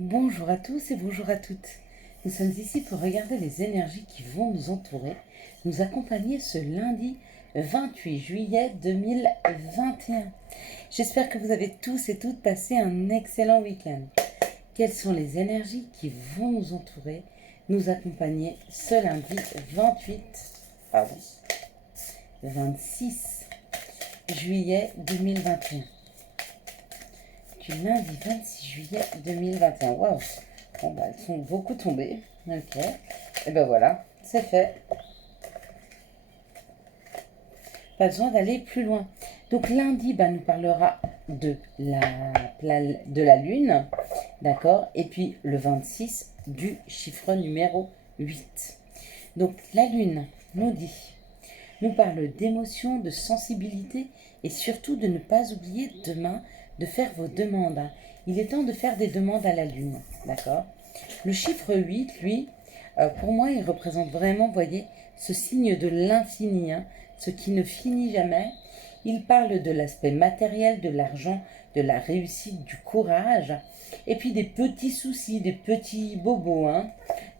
Bonjour à tous et bonjour à toutes. Nous sommes ici pour regarder les énergies qui vont nous entourer, nous accompagner ce lundi 28 juillet 2021. J'espère que vous avez tous et toutes passé un excellent week-end. Quelles sont les énergies qui vont nous entourer, nous accompagner ce lundi 26 juillet 2021. Du lundi 26 juillet 2021. Waouh! Bon, bah, elles sont beaucoup tombées. Ok. Et ben voilà, c'est fait. Pas besoin d'aller plus loin. Donc lundi, nous parlera de la Lune. D'accord? Et puis le 26 du chiffre numéro 8. Donc la Lune nous parle d'émotion, de sensibilité et surtout de ne pas oublier demain de faire vos demandes. Il est temps de faire des demandes à la Lune, d'accord? Le chiffre 8, lui, pour moi, il représente vraiment, vous voyez, ce signe de l'infini, ce qui ne finit jamais. Il parle de l'aspect matériel, de l'argent, de la réussite, du courage, et puis des petits soucis, des petits bobos.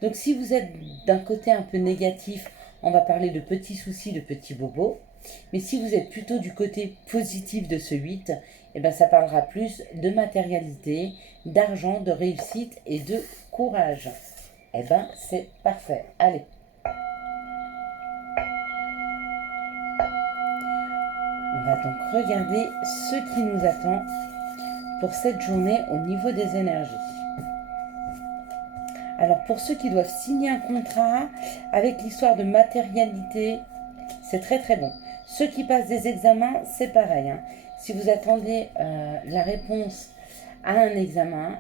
Donc si vous êtes d'un côté un peu négatif, on va parler de petits soucis, de petits bobos. Mais si vous êtes plutôt du côté positif de ce 8, ça parlera plus de matérialité, d'argent, de réussite et de courage. C'est parfait. Allez. On va donc regarder ce qui nous attend pour cette journée au niveau des énergies. Alors pour ceux qui doivent signer un contrat avec l'histoire de matérialité, c'est très très bon. Ceux qui passent des examens, c'est pareil. Si vous attendez la réponse à un examen,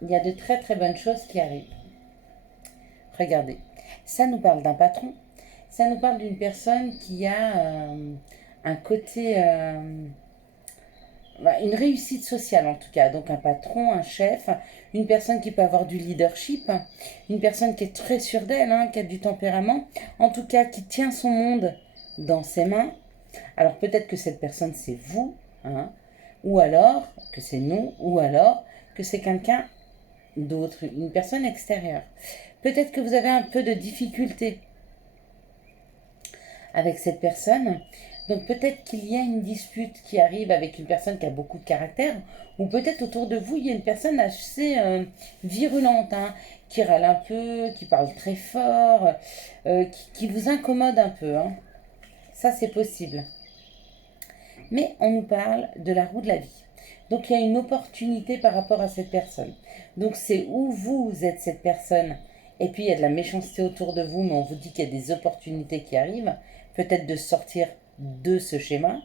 il y a de très très bonnes choses qui arrivent. Regardez, ça nous parle d'un patron, ça nous parle d'une personne qui a un côté, une réussite sociale en tout cas. Donc un patron, un chef, une personne qui peut avoir du leadership, une personne qui est très sûre d'elle, qui a du tempérament, en tout cas qui tient son monde dans ses mains. Alors peut-être que cette personne c'est vous, ou alors que c'est nous, ou alors que c'est quelqu'un d'autre, une personne extérieure. Peut-être que vous avez un peu de difficulté avec cette personne. Donc peut-être qu'il y a une dispute qui arrive avec une personne qui a beaucoup de caractère, ou peut-être autour de vous, il y a une personne assez virulente, qui râle un peu, qui parle très fort, qui vous incommode un peu. Ça, c'est possible. Mais on nous parle de la roue de la vie. Donc il y a une opportunité par rapport à cette personne. Donc c'est où vous êtes cette personne. Et puis il y a de la méchanceté autour de vous, mais on vous dit qu'il y a des opportunités qui arrivent. Peut-être de sortir de ce schéma.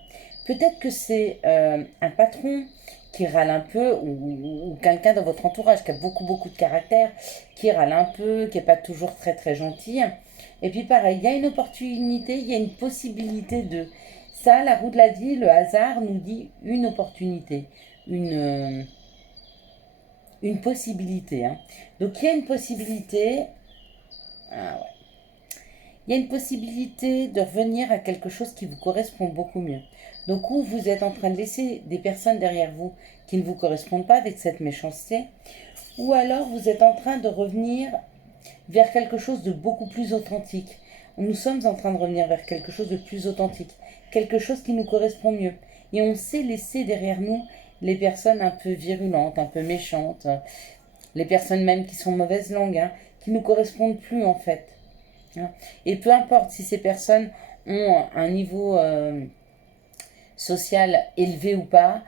Peut-être que c'est un patron qui râle un peu, ou quelqu'un dans votre entourage qui a beaucoup beaucoup de caractère, qui râle un peu, qui n'est pas toujours très très gentil. Et puis pareil, il y a une opportunité, il y a une possibilité de... Ça, la roue de la vie, le hasard nous dit une opportunité, une possibilité. Donc il y a une possibilité... Ah ouais. Il y a une possibilité de revenir à quelque chose qui vous correspond beaucoup mieux. Donc où vous êtes en train de laisser des personnes derrière vous qui ne vous correspondent pas avec cette méchanceté, ou alors vous êtes en train de revenir vers quelque chose de beaucoup plus authentique. Nous sommes en train de revenir vers quelque chose de plus authentique, quelque chose qui nous correspond mieux. Et on sait laisser derrière nous les personnes un peu virulentes, un peu méchantes, les personnes même qui sont mauvaise langue, qui ne nous correspondent plus en fait. Et peu importe si ces personnes ont un niveau social élevé ou pas,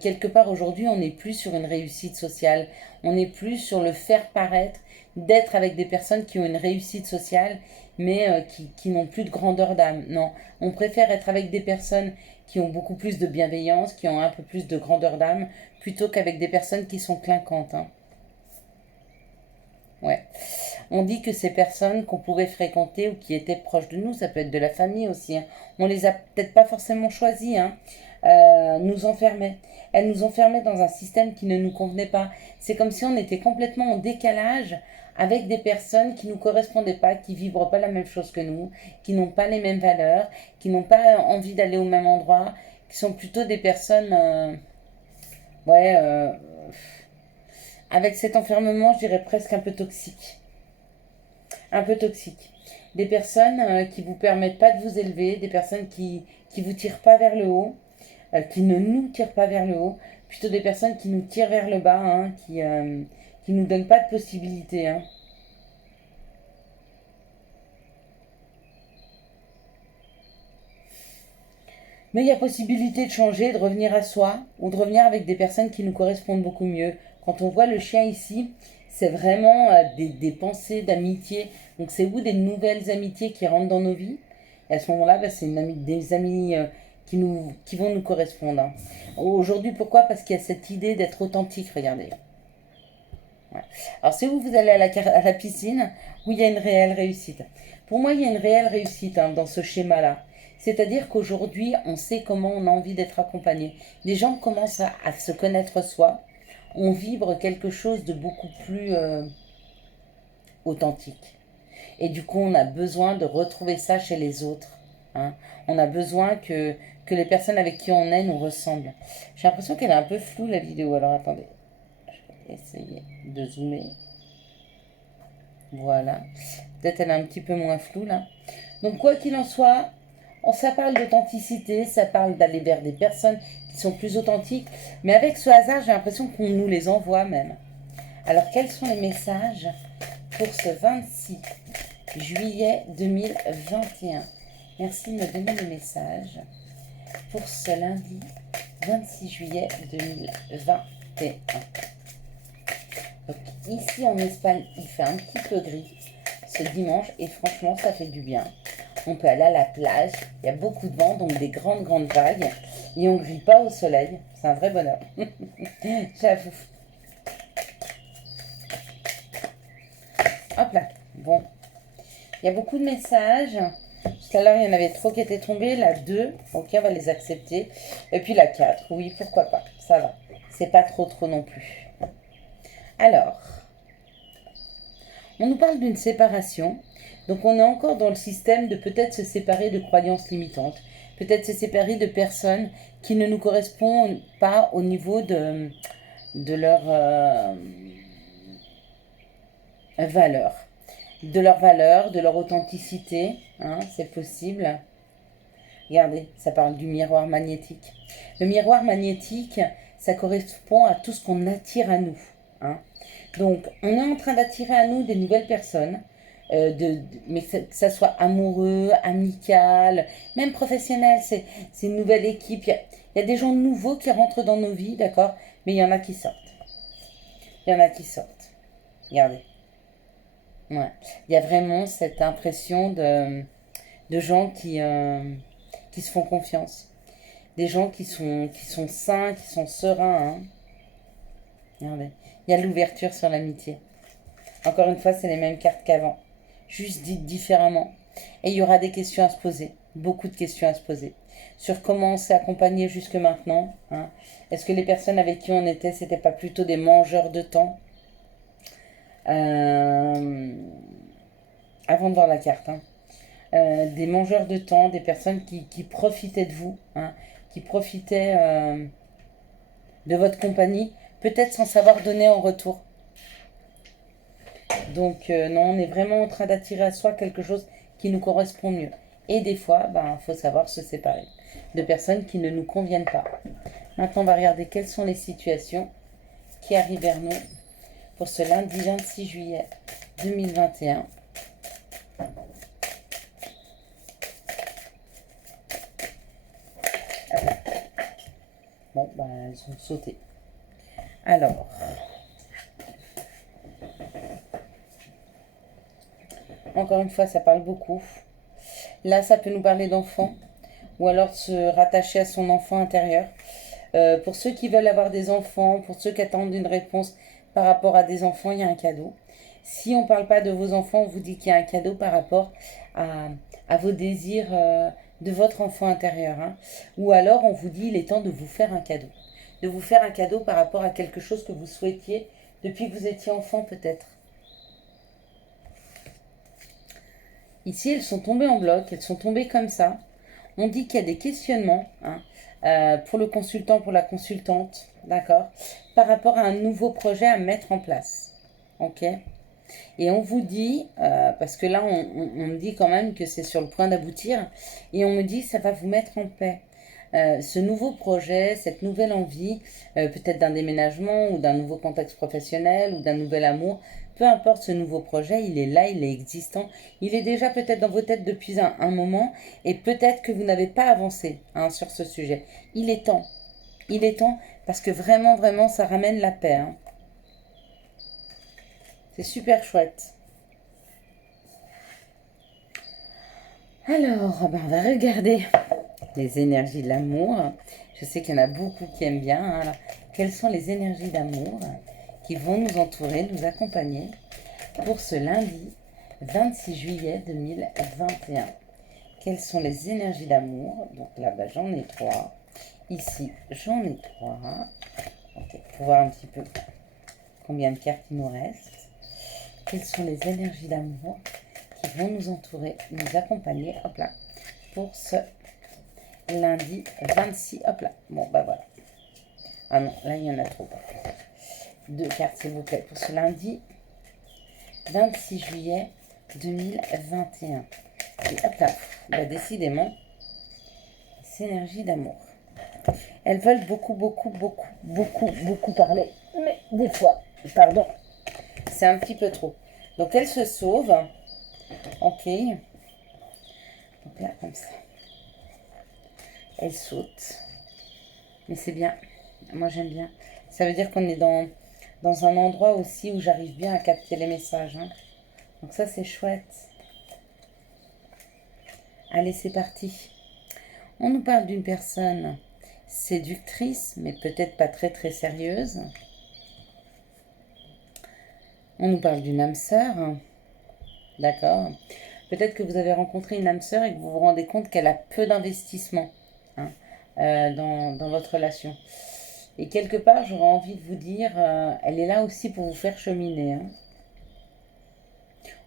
quelque part aujourd'hui on n'est plus sur une réussite sociale, on n'est plus sur le faire paraître d'être avec des personnes qui ont une réussite sociale mais qui n'ont plus de grandeur d'âme. Non, on préfère être avec des personnes qui ont beaucoup plus de bienveillance, qui ont un peu plus de grandeur d'âme, plutôt qu'avec des personnes qui sont clinquantes. Ouais. On dit que ces personnes qu'on pourrait fréquenter ou qui étaient proches de nous, ça peut être de la famille aussi, on les a peut-être pas forcément choisis, nous enfermaient. Elles nous enfermaient dans un système qui ne nous convenait pas. C'est comme si on était complètement en décalage avec des personnes qui ne nous correspondaient pas, qui ne vibrent pas la même chose que nous, qui n'ont pas les mêmes valeurs, qui n'ont pas envie d'aller au même endroit, qui sont plutôt des personnes ouais, Avec cet enfermement, je dirais presque un peu toxique. Un peu toxique. Des personnes qui ne vous permettent pas de vous élever, des personnes qui vous tirent pas vers le haut, qui ne nous tirent pas vers le haut, plutôt des personnes qui nous tirent vers le bas, hein, qui nous donnent pas de possibilités. Hein. Mais il y a possibilité de changer, de revenir à soi, ou de revenir avec des personnes qui nous correspondent beaucoup mieux. Quand on voit le chien ici, c'est vraiment des pensées d'amitié. Donc c'est vous des nouvelles amitiés qui rentrent dans nos vies. Et à ce moment-là, bah, c'est des amis qui vont nous correspondre. Hein. Aujourd'hui, pourquoi? Parce qu'il y a cette idée d'être authentique, regardez. Ouais. Alors c'est où vous allez à la piscine où il y a une réelle réussite. Pour moi, il y a une réelle réussite hein, dans ce schéma-là. C'est-à-dire qu'aujourd'hui, on sait comment on a envie d'être accompagné. Les gens commencent à se connaître soi. On vibre quelque chose de beaucoup plus authentique. Et du coup, on a besoin de retrouver ça chez les autres. Hein. On a besoin que les personnes avec qui on est nous ressemblent. J'ai l'impression qu'elle est un peu floue la vidéo. Alors attendez, je vais essayer de zoomer. Voilà. Peut-être elle est un petit peu moins floue là. Donc quoi qu'il en soit, ça parle d'authenticité, ça parle d'aller vers des personnes qui sont plus authentiques. Mais avec ce hasard, j'ai l'impression qu'on nous les envoie même. Alors quels sont les messages pour ce 26 juillet 2021? Merci de me donner les messages pour ce lundi 26 juillet 2021. Donc ici en Espagne, il fait un petit peu gris ce dimanche et franchement ça fait du bien. On peut aller à la plage, il y a beaucoup de vent, donc des grandes vagues et on ne grille pas au soleil. C'est un vrai bonheur. J'avoue. Hop là, bon. Il y a beaucoup de messages. Tout à l'heure, il y en avait 3 qui étaient tombés. La 2, ok, on va les accepter. Et puis la 4, oui, pourquoi pas. Ça va. C'est pas trop non plus. Alors, on nous parle d'une séparation. Donc on est encore dans le système de peut-être se séparer de croyances limitantes. Peut-être se séparer de personnes qui ne nous correspondent pas au niveau de leur valeur. De leur valeur, de leur authenticité. Hein, c'est possible. Regardez, ça parle du miroir magnétique. Le miroir magnétique, ça correspond à tout ce qu'on attire à nous. Hein. Donc, on est en train d'attirer à nous des nouvelles personnes, mais que ça soit amoureux, amical, même professionnel. C'est une nouvelle équipe. Il y a des gens nouveaux qui rentrent dans nos vies, d'accord? Mais il y en a qui sortent. Il y en a qui sortent. Regardez. Ouais. Il y a vraiment cette impression de gens qui se font confiance. Des gens qui sont sains, qui sont sereins. Hein. Regardez. Il y a l'ouverture sur l'amitié. Encore une fois, c'est les mêmes cartes qu'avant. Juste dites différemment. Et il y aura des questions à se poser. Beaucoup de questions à se poser. Sur comment on s'est accompagné jusque maintenant. Hein. Est-ce que les personnes avec qui on était, c'était pas plutôt des mangeurs de temps avant de voir la carte. Hein. Des mangeurs de temps, des personnes qui profitaient de vous. Hein, qui profitaient de votre compagnie. Peut-être sans savoir donner en retour. Donc non, on est vraiment en train d'attirer à soi quelque chose qui nous correspond mieux. Et des fois, faut savoir se séparer de personnes qui ne nous conviennent pas. Maintenant, on va regarder quelles sont les situations qui arrivent vers nous pour ce lundi 26 juillet 2021. Bon, elles ont sauté. Alors, encore une fois, ça parle beaucoup. Là, ça peut nous parler d'enfants, ou alors de se rattacher à son enfant intérieur. Pour ceux qui veulent avoir des enfants, pour ceux qui attendent une réponse par rapport à des enfants, il y a un cadeau. Si on ne parle pas de vos enfants, on vous dit qu'il y a un cadeau par rapport à vos désirs de votre enfant intérieur. Hein. Ou alors, on vous dit il est temps de vous faire un cadeau. De vous faire un cadeau par rapport à quelque chose que vous souhaitiez depuis que vous étiez enfant peut-être. Ici, elles sont tombées en bloc, elles sont tombées comme ça. On dit qu'il y a des questionnements. Hein. pour le consultant, pour la consultante, d'accord, par rapport à un nouveau projet à mettre en place. Ok. Et on vous dit, parce que là on me dit quand même que c'est sur le point d'aboutir, et on me dit ça va vous mettre en paix. Ce nouveau projet, cette nouvelle envie, peut-être d'un déménagement ou d'un nouveau contexte professionnel ou d'un nouvel amour, peu importe ce nouveau projet, il est là, il est existant, il est déjà peut-être dans vos têtes depuis un moment et peut-être que vous n'avez pas avancé hein, sur ce sujet. Il est temps parce que vraiment, vraiment, ça ramène la paix. Hein. C'est super chouette. Alors, ben, on va regarder les énergies de l'amour. Je sais qu'il y en a beaucoup qui aiment bien. Hein. Alors, quelles sont les énergies d'amour qui vont nous entourer, nous accompagner pour ce lundi 26 juillet 2021? Quelles sont les énergies d'amour? Donc là-bas, j'en ai 3. Ici, j'en ai 3. Okay, pour voir un petit peu combien de cartes il nous reste. Quelles sont les énergies d'amour qui vont nous entourer, nous accompagner, hop là, pour ce lundi 26, hop là. Bon, bah voilà. Ah non, là, il y en a trop. 2 cartes, s'il vous plaît, pour ce lundi 26 juillet 2021. Et hop là, bah, décidément, ces énergies d'amour. Elles veulent beaucoup parler. Mais des fois, pardon, c'est un petit peu trop. Donc, elles se sauvent. Ok. Donc là, comme ça. Elles sautent. Mais c'est bien. Moi, j'aime bien. Ça veut dire qu'on est dans un endroit aussi où j'arrive bien à capter les messages. Hein. Donc ça, c'est chouette. Allez, c'est parti. On nous parle d'une personne séductrice, mais peut-être pas très très sérieuse. On nous parle d'une âme sœur. D'accord. Peut-être que vous avez rencontré une âme sœur et que vous vous rendez compte qu'elle a peu d'investissement hein, dans votre relation. Et quelque part, j'aurais envie de vous dire, elle est là aussi pour vous faire cheminer. Hein.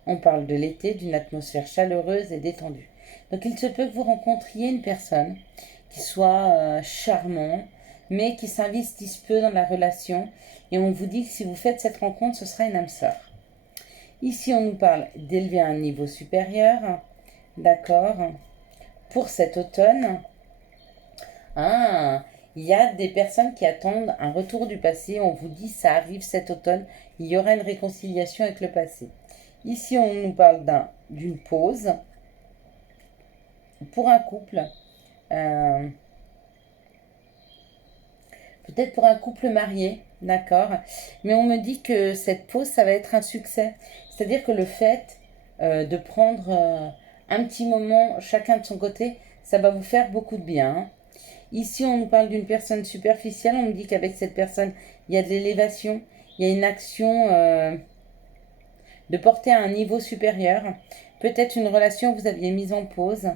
On parle de l'été, d'une atmosphère chaleureuse et détendue. Donc il se peut que vous rencontriez une personne qui soit charmant, mais qui s'investisse peu dans la relation. Et on vous dit que si vous faites cette rencontre, ce sera une âme sœur. Ici, on nous parle d'élever à un niveau supérieur. D'accord. Pour cet automne, il y a des personnes qui attendent un retour du passé. On vous dit ça arrive cet automne. Il y aura une réconciliation avec le passé. Ici, on nous parle d'une pause pour un couple. Peut-être pour un couple marié, d'accord. Mais on me dit que cette pause, ça va être un succès. C'est-à-dire que le fait de prendre un petit moment chacun de son côté, ça va vous faire beaucoup de bien. Hein. Ici, on nous parle d'une personne superficielle. On me dit qu'avec cette personne, il y a de l'élévation, il y a une action de porter à un niveau supérieur. Peut-être une relation que vous aviez mise en pause.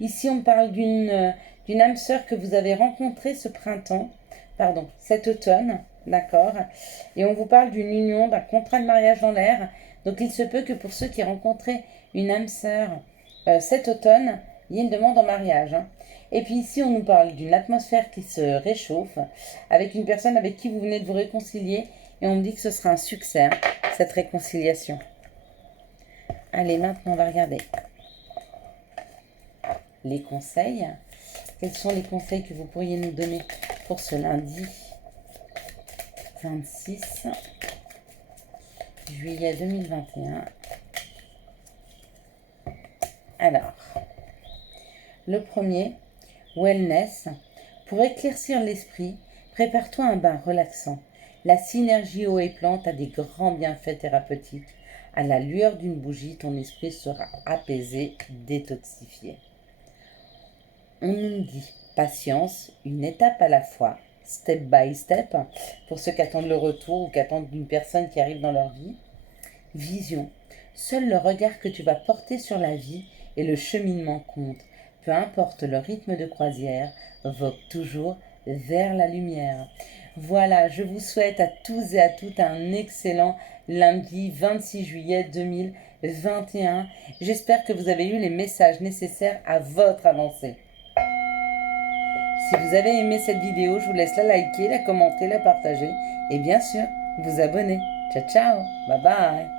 Ici, on parle d'une âme sœur que vous avez rencontrée cet automne, d'accord. Et on vous parle d'une union, d'un contrat de mariage dans l'air. Donc, il se peut que pour ceux qui rencontraient une âme sœur cet automne, il y ait une demande en mariage. Hein. Et puis ici, on nous parle d'une atmosphère qui se réchauffe avec une personne avec qui vous venez de vous réconcilier. Et on me dit que ce sera un succès, hein, cette réconciliation. Allez, maintenant, on va regarder les conseils. Quels sont les conseils que vous pourriez nous donner pour ce lundi 26 juillet 2021? Alors, le premier, wellness. Pour éclaircir l'esprit, prépare-toi un bain relaxant. La synergie eau et plante a des grands bienfaits thérapeutiques. À la lueur d'une bougie, ton esprit sera apaisé, détoxifié. On nous dit patience, une étape à la fois, step by step, pour ceux qui attendent le retour ou qui attendent une personne qui arrive dans leur vie. Vision, seul le regard que tu vas porter sur la vie et le cheminement compte. Peu importe le rythme de croisière, vogue toujours vers la lumière. Voilà, je vous souhaite à tous et à toutes un excellent lundi 26 juillet 2021. J'espère que vous avez eu les messages nécessaires à votre avancée. Si vous avez aimé cette vidéo, je vous laisse la liker, la commenter, la partager et bien sûr, vous abonner. Ciao, ciao, bye bye.